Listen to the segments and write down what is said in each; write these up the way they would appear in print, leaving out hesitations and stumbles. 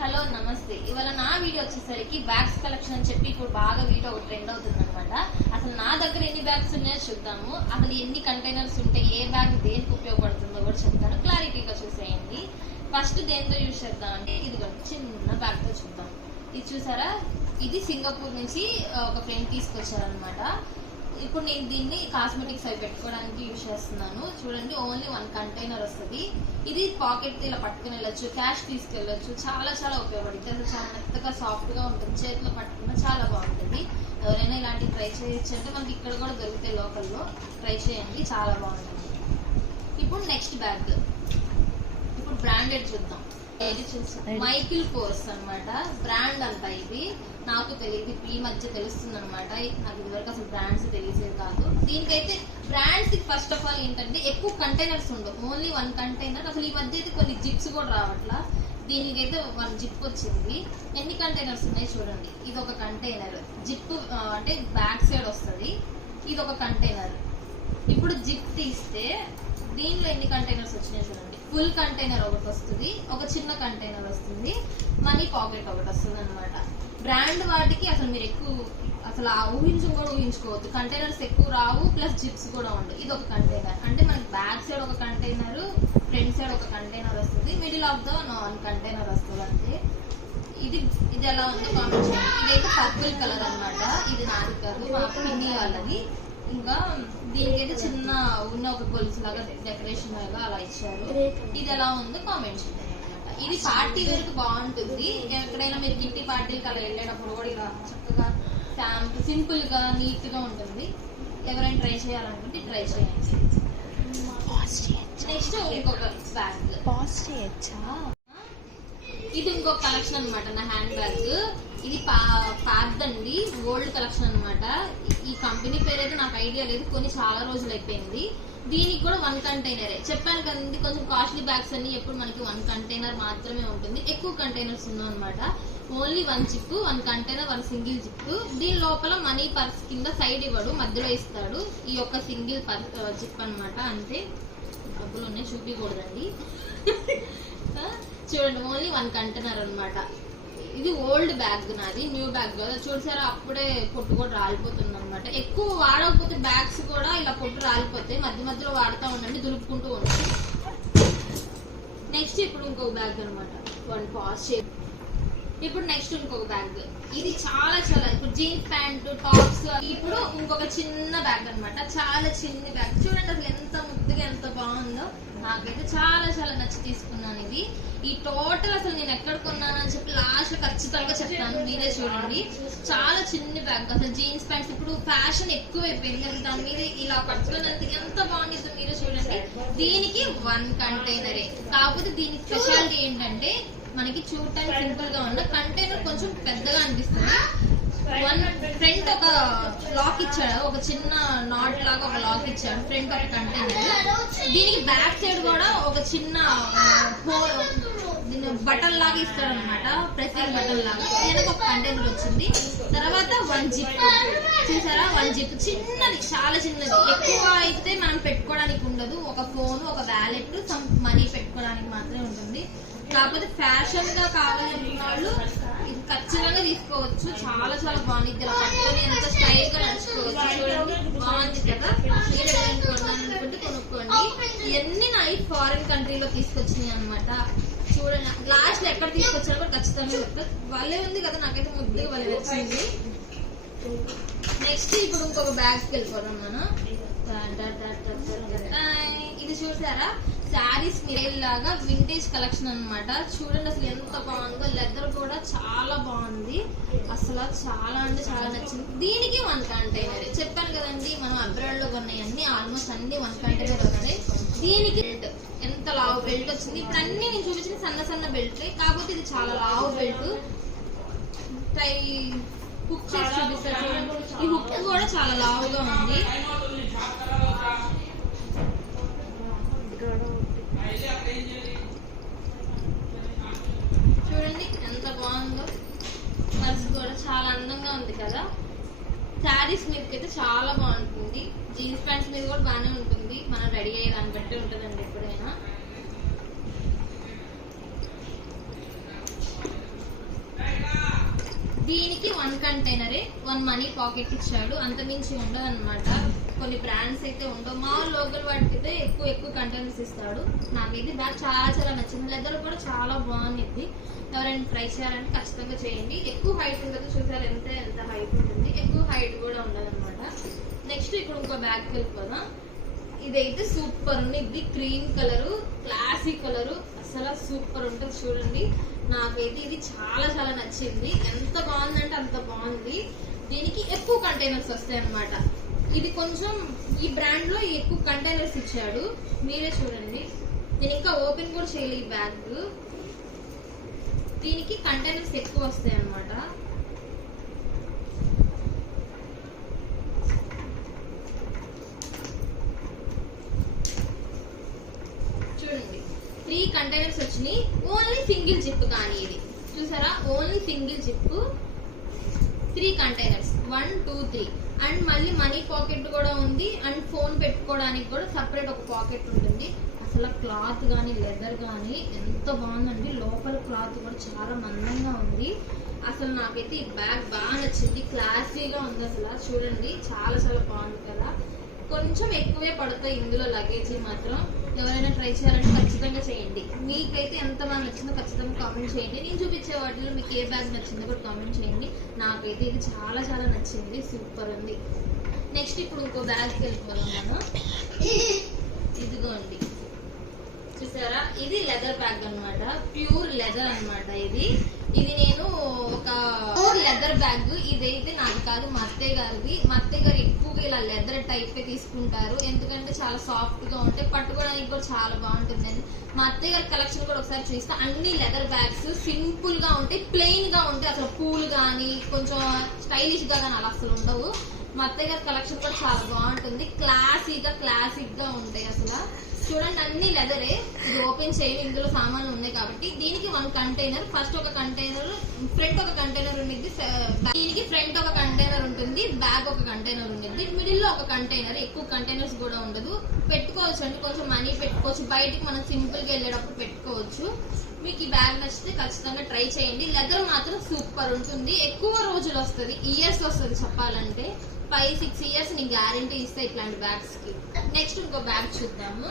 Hello నమస్తే. ఇవాళ నా వీడియో వచ్చేసరికి బ్యాగ్స్ కలెక్షన్ అని చెప్పి ఇప్పుడు బాగా వీడియో ఒక ట్రెండ్ అవుతుంది అనమాట. అసలు నా దగ్గర ఎన్ని బ్యాగ్స్ ఉన్నాయో చూద్దాము, అసలు ఎన్ని కంటైనర్స్ ఉంటాయి, ఏ బ్యాగ్ దేనికి ఉపయోగపడుతుందో కూడా చెప్తాను, క్లారిటీగా చూసేయండి. ఫస్ట్ దేంతో యూజ్ చేద్దాం అంటే ఇది చిన్న బ్యాగ్ తో చూద్దాం. ఇది చూసారా, ఇది సింగపూర్ నుంచి ఒక ఫ్రెండ్ తీసుకొచ్చారనమాట. ఇప్పుడు నేను దీన్ని కాస్మెటిక్స్ అవి పెట్టుకోవడానికి యూజ్ చేస్తున్నాను. చూడండి, ఓన్లీ 1 కంటైనర్ వస్తుంది. ఇది పాకెట్ ఇలా పట్టుకుని వెళ్ళొచ్చు, క్యాష్ తీసుకెళ్ళొచ్చు, చాలా చాలా ఉపయోగపడుతుంది. అసలు చాలా మెత్తగా సాఫ్ట్ గా ఉంటుంది, చేతిలో పట్టుకున్న చాలా బాగుంటుంది. ఎవరైనా ఇలాంటివి ట్రై చేయొచ్చు అంటే మనకి ఇక్కడ కూడా దొరుకుతాయి లోకల్లో, ట్రై చేయండి, చాలా బాగుంటుంది. ఇప్పుడు నెక్స్ట్ బ్యాగ్, ఇప్పుడు బ్రాండెడ్ చూద్దాం. మైకిల్ కోర్స్ అన్నమాట, బ్రాండ్ అంతా. ఇది నాకు తెలియదు, ఈ మధ్య తెలుస్తుంది అనమాట. నాకు ఇదివరకు అసలు బ్రాండ్స్ తెలిసేది కాదు. దీనికైతే బ్రాండ్స్ ఫస్ట్ ఆఫ్ ఆల్ ఏంటంటే ఎక్కువ కంటైనర్స్ ఉండవు, ఓన్లీ 1 కంటైనర్. అసలు ఈ మధ్య అయితే కొన్ని జిప్స్ కూడా రావట్లా. దీనికైతే 1 జిప్ వచ్చింది. ఎన్ని కంటైనర్స్ ఉన్నాయి చూడండి. ఇది ఒక కంటైనర్, జిప్ అంటే బ్యాక్ సైడ్ వస్తుంది. ఇది ఒక కంటైనర్. ఇప్పుడు జిప్ తీస్తే దీనిలో ఎన్ని కంటైనర్స్ వచ్చినాయి చూడండి. ఫుల్ కంటైనర్ ఒకటి వస్తుంది, ఒక చిన్న కంటైనర్ వస్తుంది, మనీ పాకెట్ ఒకటి వస్తుంది అనమాట. బ్రాండ్ వాటికి అసలు మీరు ఎక్కువ అసలు ఊహించుకోవద్దు. కంటైనర్స్ ఎక్కువ రావు, ప్లస్ జిప్స్ కూడా ఉండవు. ఇది ఒక కంటైనర్ అంటే మనకి బ్యాక్ సైడ్ ఒక కంటైనర్, ఫ్రంట్ సైడ్ ఒక కంటైనర్ వస్తుంది, మిడిల్ ఆఫ్ ద 1 కంటైనర్ వస్తుంది అంతే. ఇది ఎలా ఉందో కామెంట్ చేయండి. ఇదైతే పర్పుల్ కలర్ అనమాట. ఇది నాది కాదు, మా పిన్ని వాళ్ళది. ఇంకా దీనికైతే చిన్న ఉన్న ఒక గొలుసు లాగా డెకరేషన్ లాగా అలా ఇచ్చారు. ఇది ఎలా ఉందో కామెంట్ చేయండి అనమాట. ఇది పార్టీ వరకు బాగుంటుంది. ఎక్కడైనా మీరు కిట్టి పార్టీకి అలా వెళ్ళేటప్పుడు కూడా ఇలా చక్కగా సింపుల్ గా నీట్ గా ఉంటుంది. ఎవరైనా ట్రై చేయాలనుకుంటే ట్రై చేయండి. నెక్స్ట్ ఇంకొక బ్యాగ్, ఇది ఇంకొక కలెక్షన్ అనమాట, నా హ్యాండ్ బ్యాగ్. ఇది పార్దండి, గోల్డ్ కలెక్షన్ అనమాట. ఈ కంపెనీ పేరు అయితే నాకు ఐడియా లేదు, కొన్ని చాలా రోజులు అయిపోయింది. దీనికి కూడా 1 కంటైనరే. చెప్పాను కదండి, కొంచెం కాస్ట్లీ బ్యాగ్స్ అన్ని ఎప్పుడు మనకి 1 కంటైనర్ మాత్రమే ఉంటుంది. ఎక్కువ కంటైనర్స్ ఉన్నావు అనమాట. Only 1 zip, 1 container, 1 single zip. దీని లోపల మనీ పర్స్ కింద సైడ్ ఇవ్వడు, మధ్యలో ఇస్తాడు. ఈ యొక్క సింగిల్ జిప్ అనమాట, అంతే. డబ్బులు ఉన్నాయి, చూపించకూడదండి. చూడండి, ఓన్లీ 1 కంటైనర్ అనమాట. ఇది ఓల్డ్ బ్యాగ్, నాది న్యూ బ్యాగ్ కదా. చూసారా, అప్పుడే పొట్టు కూడా రాలిపోతుంది అనమాట. ఎక్కువ వాడకపోతే బ్యాగ్స్ కూడా ఇలా పొట్టు రాలిపోతాయి. మధ్య మధ్యలో వాడుతూ ఉండండి, దులుపుకుంటూ ఉండండి. నెక్స్ట్ ఇప్పుడు ఇంకొక బ్యాగ్ అనమాట, 1 పాస్. ఇప్పుడు నెక్స్ట్ ఇంకొక బ్యాగ్, ఇది చాలా చాలా ఇప్పుడు జీన్స్ ప్యాంట్, టాప్స్. ఇప్పుడు ఇంకొక చిన్న బ్యాగ్ అనమాట, చాలా చిన్న బ్యాగ్. చూడండి అసలు ఎంత ముద్దుగా ఎంత బాగుందో. నాకైతే చాలా చాలా నచ్చి తీసుకున్నాను ఇది. ఈ టోటల్ అసలు నేను ఎక్కడ కొన్నానని చెప్పి లాస్ట్ ఖచ్చితంగా చెప్తాను, మీరే చూడండి. చాలా చిన్న బ్యాగ్. అసలు జీన్స్ ప్యాంట్స్ ఇప్పుడు ఫ్యాషన్ ఎక్కువైపోయింది, దాని మీద ఇలా పట్టుకున్నందుకు ఎంత బాగుంటుందో మీరే చూడండి. దీనికి 1 కంటైనరే. కాకపోతే దీనికి స్పెషాలిటీ ఏంటంటే మనకి చూడటానికి సింపుల్ గా ఉన్న కంటైనర్ కొంచెం పెద్దగా అనిపిస్తుంది. ఫ్రంట్ ఒక లాక్ ఇచ్చాడు, ఒక చిన్న నాట్ లాగా ఒక లాక్ ఇచ్చాడు ఫ్రంట్ ఒక కంటైనర్. దీనికి బ్యాక్ సైడ్ కూడా ఒక చిన్న బటన్ లాగా ఇస్తాడు అనమాట, ప్రెసింగ్ బటన్ లాగా. వెనక ఒక కంటైనర్ వచ్చింది. తర్వాత 1 జిప్ చూసారా, 1 జిప్ చిన్నది, చాలా చిన్నది. ఎక్కువ అయితే మనం పెట్టుకోవడానికి ఉండదు, ఒక ఫోన్, ఒక వ్యాలెట్, సమ్ మనీ పెట్టుకోవడానికి మాత్రమే ఉంటుంది. కాకపోతే ఫ్యాషన్ గా కావాలనుకున్న వాళ్ళు ఇది ఖచ్చితంగా తీసుకోవచ్చు. చాలా చాలా బాగుంది, ఇలా పట్టుకొని ఎంత స్టైల్ గా నడుచుకోవచ్చు. చూడండి, బాగుంది కదా. మీరు ఎవరైనా కొనాలనుకుంటే కొనుక్కోండి. ఇవన్నీ నా ఫారిన్ కంట్రీలో తీసుకొచ్చినాయి అనమాట. చూడండి, లాస్ట్ లో ఎక్కడ తీసుకొచ్చారో కూడా ఖచ్చితంగా చెప్పారు. వాళ్ళే ఉంది కదా, నాకైతే ముద్దుగా వాళ్ళే వచ్చింది. నెక్స్ట్ ఇప్పుడు ఇంకొక బ్యాగ్స్కి వెళ్ళిపోదాం మనం. ఇది చూసారా, శారీస్ లాగా వింటేజ్ కలెక్షన్ అనమాట. చూడండి అసలు ఎంత బాగుందో. లెదర్ కూడా చాలా బాగుంది, అసలు చాలా అంటే చాలా నచ్చింది. దీనికి 1 కంటైనర్. చెప్పాను కదండి, మనం అబ్రాడ్ లో కొన్నాయి అన్ని ఆల్మోస్ట్ అన్ని 1 కంటైనర్ వస్తాయి. దీనికి ఎంత లావు బెల్ట్ వచ్చింది. ఇప్పుడు అన్ని నేను చూపించిన సన్న సన్న బెల్ట్, కాకపోతే ఇది చాలా లావు బెల్ట్. ట్రై హుక్ చేసి చూపిస్తారు చూడండి. ఈ హుక్ కూడా చాలా లావుగా ఉంది. చూడండి ఎంత బాగుందో. పర్స్ కూడా చాలా అందంగా ఉంది కదా. శారీస్ మీదకైతే చాలా బాగుంటుంది, జీన్స్ ప్యాంట్స్ మీద కూడా బాగానే ఉంటుంది. మనం రెడీ అయ్యే దాన్ని బట్టి ఉంటుందండి ఎప్పుడైనా. దీనికి 1 కంటైనరే 1 మనీ పాకెట్ ఇచ్చాడు, అంతమించి ఉండదు అనమాట. కొన్ని బ్రాండ్స్ అయితే ఉండవు, మా లోకల్ వాటికి అయితే ఎక్కువ కంటైనర్స్ ఇస్తాడు. నాకైతే బ్యాగ్ చాలా నచ్చింది. లెదర్ కూడా చాలా బాగుంది. ఎవరైనా ట్రై చేయాలంటే ఖచ్చితంగా చేయండి. ఎక్కువ హైట్ ఉండదు, చూసారు ఎంత హైట్ ఉంటుంది, ఎక్కువ హైట్ కూడా ఉండదు అనమాట. నెక్స్ట్ ఇప్పుడు ఇంకో బ్యాగ్కి వెళ్ళిపోదాం. ఇదైతే సూపర్ ఉంది. ఇది క్రీమ్ కలరు, క్లాసిక్ కలరు, అసలు సూపర్ ఉంటుంది చూడండి. నాకైతే ఇది చాలా నచ్చింది. ఎంత బాగుందంటే అంత బాగుంది. దీనికి ఎక్కువ కంటైనర్స్ వస్తాయి అన్నమాట. ఇది కొంచెం ఈ బ్రాండ్ లో ఎక్కువ కంటైనర్స్ ఇచ్చాడు, మీరే చూడండి. నేను ఇంకా ఓపెన్ కూడా చేయలేదు ఈ బ్యాగ్. దీనికి కంటైనర్స్ ఎక్కువ వస్తాయి అన్నమాట. చూడండి 3 కంటైనర్స్ వచ్చినాయి. ఓన్లీ సింగిల్ జిప్ కానీ ఇది చూసారా, only single zip. 3 containers 1 2 3. And మళ్ళీ మనీ పాకెట్ కూడా ఉంది. అండ్ ఫోన్ పెట్టుకోవడానికి కూడా సపరేట్ ఒక పాకెట్ ఉంటుంది. అసలు క్లాత్ కానీ లెదర్ కానీ ఎంత బాగుందండి. లోపల క్లాత్ కూడా చాలా మందంగా ఉంది. అసలు నాకైతే ఈ బ్యాగ్ బాగా నచ్చింది. క్లాసీగా ఉంది అసలు. చూడండి చాలా బాగుంది కదా. కొంచెం ఎక్కువే పడతాయి ఇందులో లగేజ్ మాత్రం. ఎవరైనా ట్రై చేయాలంటే ఖచ్చితంగా చేయండి. మీకైతే ఎంత బాగా నచ్చిందో ఖచ్చితంగా కామెంట్ చేయండి. నేను చూపించే వాటిలో మీకు ఏ బ్యాగ్ నచ్చిందో కూడా కామెంట్ చేయండి. నాకైతే ఇది చాలా నచ్చింది, సూపర్ ఉంది. నెక్స్ట్ ఇప్పుడు ఇంకో బ్యాగ్కి వెళ్ళిపోదాం మనం. ఇదిగోండి చూసారా, ఇది లెదర్ బ్యాగ్ అన్నమాట, ప్యూర్ లెదర్ అన్నమాట. ఇది నేను ఒక లెదర్ బ్యాగ్. ఇదైతే నాకు కాదు, మా అత్తయ్య గారిది. మా అత్తయ్య గారు ఎక్కువగా ఇలా లెదర్ టైప్ తీసుకుంటారు, ఎందుకంటే చాలా సాఫ్ట్ గా ఉంటాయి, పట్టుకోవడానికి కూడా చాలా బాగుంటుందండి. మా అత్తయ్య గారి కలెక్షన్ కూడా ఒకసారి చూస్తా. అన్ని లెదర్ బ్యాగ్స్ సింపుల్ గా ఉంటాయి, ప్లెయిన్ గా ఉంటాయి. అసలు పూల్ గానీ కొంచెం స్టైలిష్ గా కానీ అలా అసలు ఉండవు. మా అత్తయ్య గారి కలెక్షన్ కూడా చాలా బాగుంటుంది. క్లాసిక్ గా ఉంటాయి అసలు. చూడండి అన్ని లెదరే. ఇది ఓపెన్ చేయాలి, ఇందులో సామాన్లు ఉన్నాయి కాబట్టి. దీనికి 1 కంటైనర్. ఫస్ట్ ఒక కంటైనర్, ఫ్రంట్ ఒక కంటైనర్ ఉంటుంది. దీనికి ఫ్రంట్ ఒక కంటైనర్ ఉంటుంది, బ్యాగ్ ఒక కంటైనర్ ఉంటుంది. మిడిల్ లో ఒక కంటైనర్. ఎక్కువ కంటైనర్స్ కూడా ఉండదు. పెట్టుకోవచ్చు అండి, కొంచెం మనీ పెట్టుకోవచ్చు. బయటికి మనం సింపుల్ గా వెళ్ళేటప్పుడు పెట్టుకోవచ్చు. మీకు ఈ బ్యాగ్ నచ్చితే ఖచ్చితంగా ట్రై చేయండి. లెదర్ మాత్రం సూపర్ ఉంటుంది. ఎక్కువ రోజులు వస్తుంది, ఇయర్స్ వస్తుంది చెప్పాలంటే. 5-6 ఇయర్స్ నీ గ్యారంటీ ఇస్తా ఇట్లాంటి బ్యాగ్స్ కి. నెక్స్ట్ ఇంకో బ్యాగ్ చూద్దాము.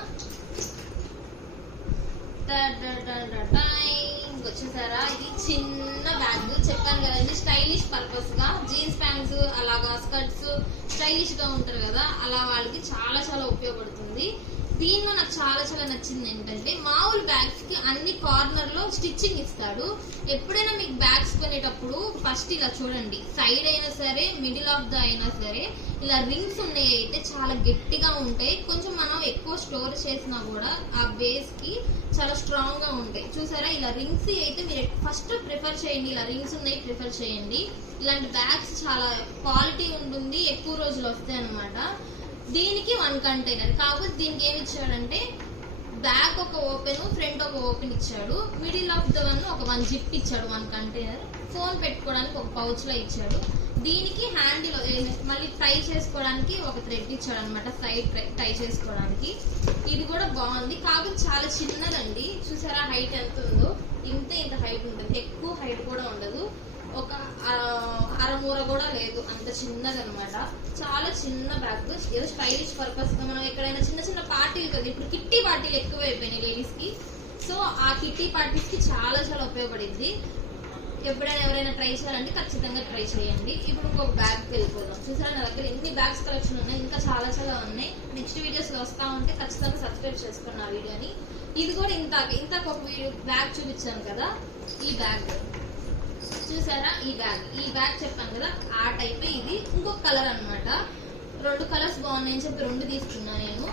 వచ్చేసారా, ఇది చిన్న బ్యాగ్. చెప్పాను కదండి, స్టైలిష్ పర్పస్ గా జీన్స్ ప్యాంట్స్ అలాగా స్కర్ట్స్ స్టైలిష్ గా ఉంటారు కదా, అలా వాళ్ళకి చాలా ఉపయోగపడుతుంది. దీనిలో నాకు చాలా నచ్చింది ఏంటంటే, మామూలు బ్యాగ్స్ కి అన్ని కార్నర్ లో స్టిచ్చింగ్ ఇస్తాడు. ఎప్పుడైనా మీకు బ్యాగ్స్ కొనేటప్పుడు ఫస్ట్ ఇలా చూడండి, సైడ్ అయినా సరే మిడిల్ ఆఫ్ ద అయినా సరే ఇలా రింగ్స్ ఉన్నాయి అయితే చాలా గట్టిగా ఉంటాయి. కొంచెం మనం ఎక్కువ స్టోర్ చేసినా కూడా ఆ బేస్ కి చాలా స్ట్రాంగ్ గా ఉంటాయి. చూసారా, ఇలా రింగ్స్ అయితే మీరు ఫస్ట్ ప్రిఫర్ చేయండి. ఇలా రింగ్స్ ఉన్నాయి ప్రిఫర్ చేయండి. ఇలాంటి బ్యాగ్స్ చాలా క్వాలిటీ ఉంటుంది, ఎక్కువ రోజులు వస్తాయి అన్నమాట. దీనికి 1 కంటైనర్. కాకపోతే దీనికి ఏమి ఇచ్చాడంటే, బ్యాక్ ఒక ఓపెన్, ఫ్రంట్ ఒక ఓపెన్ ఇచ్చాడు. మిడిల్ ఆఫ్ ద ఒక 1 జిప్ ఇచ్చాడు. 1 కంటైనర్. ఫోన్ పెట్టుకోవడానికి ఒక పౌచ్ లో ఇచ్చాడు. దీనికి హ్యాండిల్ మళ్ళీ టై చేసుకోవడానికి ఒక థ్రెడ్ ఇచ్చాడు అనమాట, సైడ్ టై చేసుకోవడానికి. ఇది కూడా బాగుంది. కాకపోతే చాలా చిన్నదండి. చూసారా హైట్ ఎంత ఉందో, ఇంత హైట్ ఉంటుంది, ఎక్కువ హైట్ కూడా ఉండదు. ఒక అరమూర కూడా లేదు, అంత చిన్నదనమాట. చాలా చిన్న బ్యాగ్. ఏదో స్టైలిష్ పర్పస్ గా మనం ఎక్కడైనా చిన్న పార్టీలు కదా, ఇప్పుడు కిట్టి పార్టీలు ఎక్కువ అయిపోయినాయి లేడీస్ కి. సో ఆ కిట్టి పార్టీస్ కి చాలా ఉపయోగపడింది. ఎప్పుడైనా ఎవరైనా ట్రై చేయాలంటే ఖచ్చితంగా ట్రై చేయండి. ఇప్పుడు ఇంకొక బ్యాగ్ వెళ్ళిపోదాం. చూసారా, నా దగ్గర ఎన్ని బ్యాగ్స్ కలెక్షన్ ఉన్నాయి, ఇంకా చాలా ఉన్నాయి. నెక్స్ట్ వీడియోస్ వస్తా ఉంటే ఖచ్చితంగా సబ్స్క్రైబ్ చేసుకోండి ఆ వీడియోని. ఇది కూడా ఇంతకు ఒక బ్యాగ్ చూపించాను కదా, ఈ బ్యాగ్ చూసారా. ఈ బ్యాగ్ చెప్పాను కదా, ఆ టైప్. ఇది ఇంకొక కలర్ అన్నమాట. 2 కలర్స్ బాగున్నాయని చెప్పి 2 తీసుకున్నా నేను.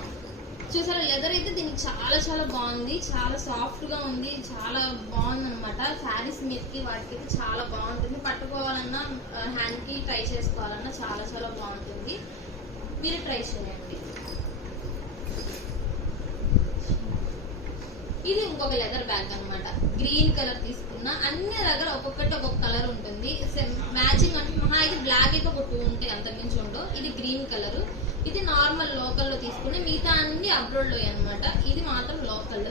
చూసారా, లెదర్ అయితే దీనికి చాలా బాగుంది. చాలా సాఫ్ట్ గా ఉంది, చాలా బాగుంది అనమాట. శారీస్ మీదకి వాటికి చాలా బాగుంటుంది. పట్టుకోవాలన్నా, హ్యాండ్ కి ట్రై చేసుకోవాలన్నా చాలా బాగుంటుంది. మీరు ట్రై చేయండి. ఇది ఇంకొక లెదర్ బ్యాగ్ అన్నమాట. గ్రీన్ కలర్ తీసుకున్నా. అన్ని దగ్గర ఒక్కొక్కటి ఒక్కొక్క కలర్ ఉంటుంది. మ్యాచింగ్ అంటే మహా ఇది బ్లాక్ అయితే ఒక 2 ఉంటాయి, అంతకుమించి ఉండవు. ఇది గ్రీన్ కలర్. ఇది నార్మల్ లోకల్ లో తీసుకుని, మిగతా అన్ని అబ్రాడ్ లో అన్నమాట. ఇది మాత్రం లోకల్.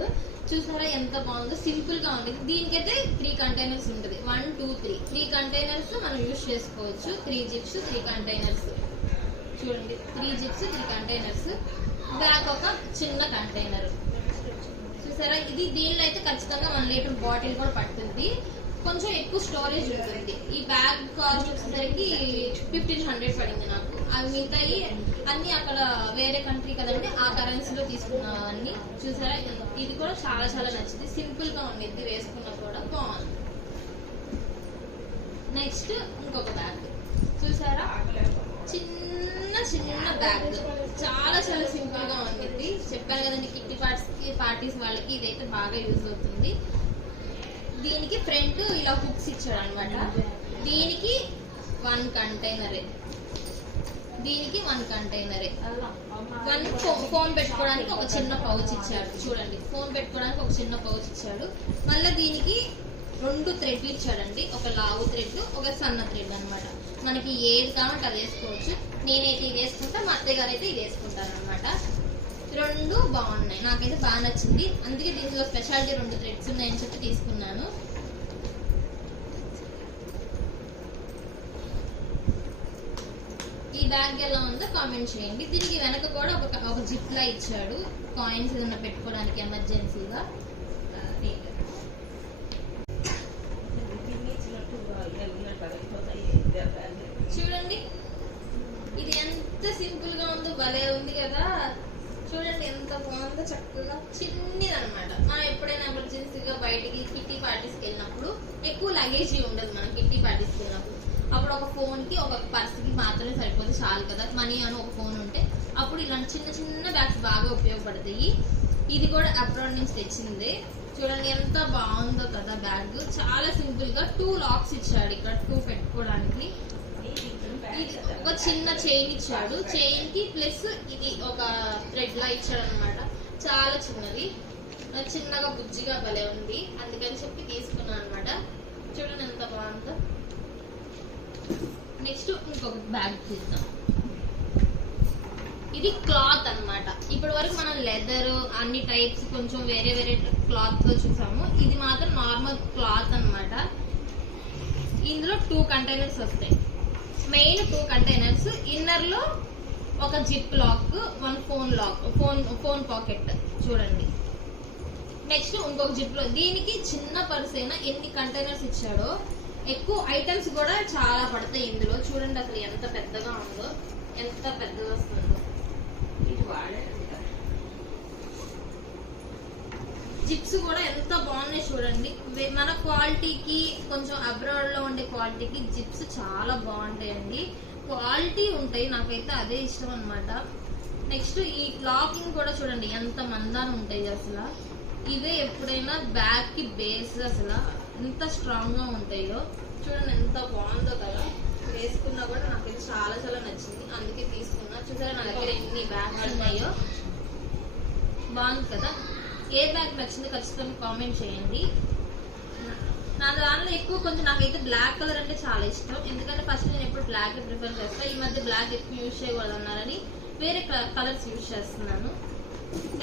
చూసారా ఎంత బాగుందో, సింపుల్ గా ఉంది. దీనికైతే 3 కంటైనర్స్ ఉంటుంది. 1 2 3 కంటైనర్స్ మనం యూజ్ చేసుకోవచ్చు. 3 జిప్స్ 3 కంటైనర్స్ చూడండి. 3 జిప్స్ 3 కంటైనర్స్, బ్యాక్ ఒక చిన్న కంటైనర్. చూసారా, ఇది దీనిలో అయితే ఖచ్చితంగా 1 లీటర్ బాటిల్ కూడా పడుతుంది. కొంచెం ఎక్కువ స్టోరేజ్ ఉంటుంది. ఈ బ్యాగ్ కాస్ట్ వచ్చేసరికి 1500 పడింది నాకు. అవి మిగతాయి అన్ని అక్కడ వేరే కంట్రీ కదండి, ఆ కరెన్సీలో తీసుకున్నాం అన్ని. చూసారా, ఇది కూడా చాలా చాలా నచ్చింది. సింపుల్ గా ఉండిద్ది, వేసుకున్నా కూడా బాగుంది. నెక్స్ట్ ఇంకొక బ్యాగ్ చూసారా, చిన్న చిన్న బ్యాగ్, చాలా చాలా సింపుల్ గా ఉండిద్ది. చెప్పాను కదండి, కిట్టి పార్టీస్ వాళ్ళకి ఇదైతే బాగా యూజ్ అవుతుంది. దీనికి ఫ్రంట్ ఇలా హుక్స్ ఇచ్చాడు అనమాట. దీనికి 1 కంటైనరే, దీనికి 1 కంటైనరే. 1 ఫోన్ పెట్టుకోవడానికి ఒక చిన్న పౌచ్ ఇచ్చాడు. చూడండి, ఫోన్ పెట్టుకోవడానికి ఒక చిన్న పౌచ్ ఇచ్చాడు. మళ్ళీ దీనికి 2 థ్రెడ్లు ఇచ్చాడండి. ఒక లావు థ్రెడ్, ఒక సన్న థ్రెడ్ అనమాట. మనకి ఏది కావాలంటే అది వేసుకోవచ్చు. నేనైతే ఇది వేసుకుంటా, మా అత్తయ్య గారు అయితే ఇది వేసుకుంటాను అనమాట. 2 బాగున్నాయి, నాకైతే బాగా నచ్చింది. అందుకే దీంట్లో స్పెషాలిటీ 2 థ్రెడ్స్ ఉన్నాయని చెప్పి తీసుకున్నాను. ఈ బ్యాగ్ ఎలా ఉందో కామెంట్ చేయండి. దీనికి వెనక కూడా ఒక జిప్ లా ఇచ్చాడు, కాయిన్స్ ఏదైనా పెట్టుకోవడానికి ఎమర్జెన్సీగా. చూడండి, ఇది ఎంత సింపుల్ గా ఉందో, భలే ఉంది కదా. చూడండి ఎంత బాగుందో, చక్కగా చిన్నది అనమాట. మనం ఎప్పుడైనా ఎమర్జెన్సీగా బయటికి కిట్టి పార్టీస్కి వెళ్ళినప్పుడు ఎక్కువ లగేజ్ ఉండదు. మనం కిట్టి పార్టీస్కి వెళ్ళినప్పుడు అప్పుడు ఒక ఫోన్ కి ఒక పర్స్ కి మాత్రమే సరిపోతే చాలు కదా, మనీ అని ఒక ఫోన్ ఉంటే. అప్పుడు ఇలాంటి చిన్న చిన్న బ్యాగ్స్ బాగా ఉపయోగపడతాయి. ఇది కూడా అబ్రాడ్ నుంచి తెచ్చింది. చూడండి ఎంత బాగుందో కదా బ్యాగ్. చాలా సింపుల్ గా 2 లాక్స్ ఇచ్చాడు, ఇక్కడ 2 పెట్టుకోవడానికి. ఇది ఒక చిన్న చైన్ ఇచ్చాడు, చైన్ కి ప్లస్ ఇది ఒక థ్రెడ్ లా ఇచ్చాడు అనమాట. చాలా చిన్నది, చిన్నగా బుజ్జిగా భలే ఉంది, అందుకని చెప్పి తీసుకున్నాను అనమాట. చూడండి ఎంత బాగుందో. నెక్స్ట్ ఇంకొక బ్యాగ్ తీద్దాం. ఇది క్లాత్ అన్నమాట. ఇప్పటి వరకు మనం లెదర్ అన్ని టైప్స్ కొంచెం వేరే వేరే క్లాత్ లో చూసాము. ఇది మాత్రం నార్మల్ క్లాత్ అన్నమాట. ఇందులో 2 కంటైనర్స్ వస్తాయి, మెయిన్ 2 కంటైనర్స్. ఇన్నర్ లో ఒక zip lock, 1 phone lock, phone pocket చూడండి. నెక్స్ట్ ఇంకొక జిప్ లో, దీనికి చిన్న పర్స్ అయినా ఎన్ని కంటైనర్స్ ఇచ్చాడో. ఎక్కువ ఐటమ్స్ కూడా చాలా పడతాయి ఇందులో. చూడండి అసలు ఎంత పెద్దగా ఉందో, ఎంత పెద్దగా వస్తుందో. జిప్స్ కూడా ఎంత బాగున్నాయి చూడండి. మన క్వాలిటీకి, కొంచెం అబ్రాడ్ లో ఉండే క్వాలిటీకి జిప్స్ చాలా బాగుంటాయండి, క్వాలిటీ ఉంటాయి. నాకైతే అదే ఇష్టం అనమాట. నెక్స్ట్ ఈ లాకింగ్ కూడా చూడండి ఎంత మందాన ఉంటాయి అసలు. ఇదే ఎప్పుడైనా బ్యాగ్ కి బేస్, అసలు ఎంత స్ట్రాంగ్ గా ఉంటాయో. చూడండి ఎంత బాగుందో కదా, వేసుకున్నా కూడా నాకైతే చాలా చాలా నచ్చింది, అందుకే తీసుకున్నా. చూసారా నా దగ్గర ఎన్ని బ్యాగ్స్ ఉన్నాయో, బాగుంది కదా. ఏ బ్యాగ్ నచ్చింది ఖచ్చితంగా కామెంట్ చేయండి. నా దానిలో ఎక్కువ కొంచెం నాకైతే బ్లాక్ కలర్ అంటే చాలా ఇష్టం. ఎందుకంటే ఫస్ట్ నేను ఎప్పుడు బ్లాక్ ప్రిఫర్ చేస్తాను. ఈ మధ్య బ్లాక్ ఎక్కువ యూజ్ చేయకూడదు అన్నారని వేరే కలర్స్ యూజ్ చేస్తున్నాను.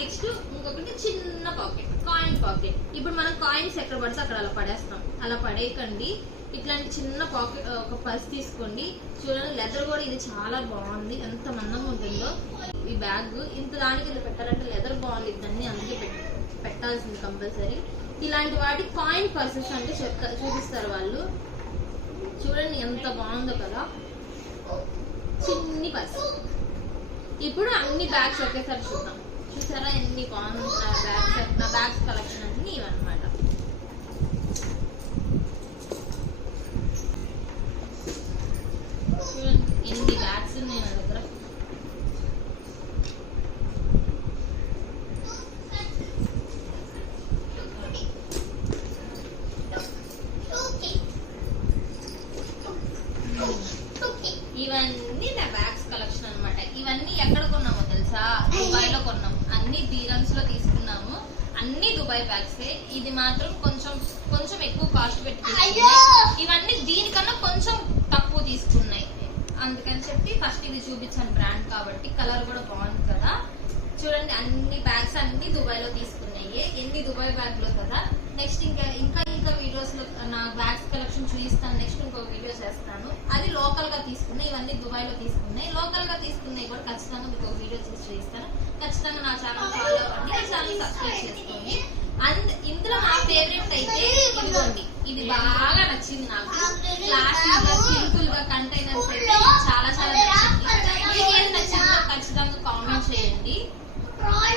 నెక్స్ట్ ఇంకొకటి చిన్న పాకెట్, కాయిన్ పాకెట్. ఇప్పుడు మనం కాయిన్స్ ఎక్కడ పడితే అక్కడ అలా పడేస్తాం, అలా పడేయకండి. ఇట్లాంటి చిన్న పాకెట్, ఒక పర్స్ తీసుకోండి. చూడండి లెదర్ కూడా ఇది చాలా బాగుంది, ఎంత మందంగా ఉంటుందో. ఈ బ్యాగ్ ఇంత దానికి ఇలా పెట్టాలంటే లెదర్ బాగుంది దాన్ని, అందుకే పెట్టాల్సింది కంపల్సరీ. ఇలాంటి వాటి కాయిన్ పర్సెస్ అంటే చూపిస్తారు వాళ్ళు. చూడండి ఎంత బాగుందో కదా, చిన్ని పర్స్. ఇప్పుడు అన్ని బ్యాగ్స్ ఒకేసారి చూద్దాం. చూసారా ఎన్ని బాగుంది నా బ్యాగ్స్ కలెక్షన్ అన్ని ఇవన్నమాట. చూడండి ఎన్ని బ్యాగ్స్ ఉన్నాయి నా దగ్గర. ఇవన్నీ నా బ్యాగ్స్ కలెక్షన్ అనమాట. ఇవన్నీ ఎక్కడ కొన్నామో తెలుసా? దుబాయ్ లో కొన్నాము. అన్ని దీరమ్స్ లో తీసుకున్నాము. అన్ని దుబాయ్ బ్యాగ్స్. ఇది మాత్రం కొంచెం ఎక్కువ కాస్ట్ పెట్టి, ఇవన్నీ దీనికన్నా కొంచెం తక్కువ తీసుకున్నాయి. అందుకని చెప్పి ఫస్ట్ ఇది చూపించాను బ్రాండ్ కాబట్టి. కలర్ కూడా బాగుంది కదా. చూడండి అన్ని బ్యాగ్స్ అన్ని దుబాయ్ లో తీసుకున్నాయి. ఎన్ని దుబాయ్ బ్యాగ్ లో కదా. నెక్స్ట్ ఇంకా వీడియోస్ లో నా బ్యాగ్స్ కలెక్షన్ చూపిస్తాను. నెక్స్ట్ ఇంకో వీడియో చేస్తాను. అది లోకల్ గా తీసుకున్నాయి, ఇవన్నీ దుబాయ్ లో తీసుకున్నాయి. లోకల్ గా తీసుకున్నాయి కూడా ఖచ్చితంగా మీకు ఒక వీడియో చేసి చూపిస్తాను. ఖచ్చితంగా నా ఛానల్ ఫాలో అవ్వండి, నా ఛానల్ సబ్స్క్రైబ్ చేసుకోండి. అండ్ ఇందులో నా ఫేవరెట్ అయితే ఇదిగోండి, ఇది బాగా నచ్చింది నాకు. ప్లాస్టిక్ గా సింపుల్ గా కంటైనర్స్ అయితే చాలా చాలా నచ్చింది. మీకు ఏది నచ్చిందో ఖచ్చితంగా కామెంట్ చేయండి.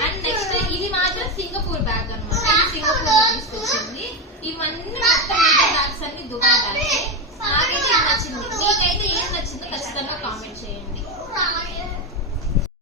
అండ్ నెక్స్ట్ ఇది మాత్రం సింగపూర్ బ్యాగ్ అన్నమాట. ఇది సింగపూర్ లో తీసుకొచ్చింది. ఇవన్నీ మొత్తం మిగతా బ్యాగ్స్ అన్ని దుబాయ్ బ్యాగ్స్. నాకైతే ఇది నచ్చింది. మీకైతే ఏది నచ్చిందో ఖచ్చితంగా కామెంట్ చేయండి.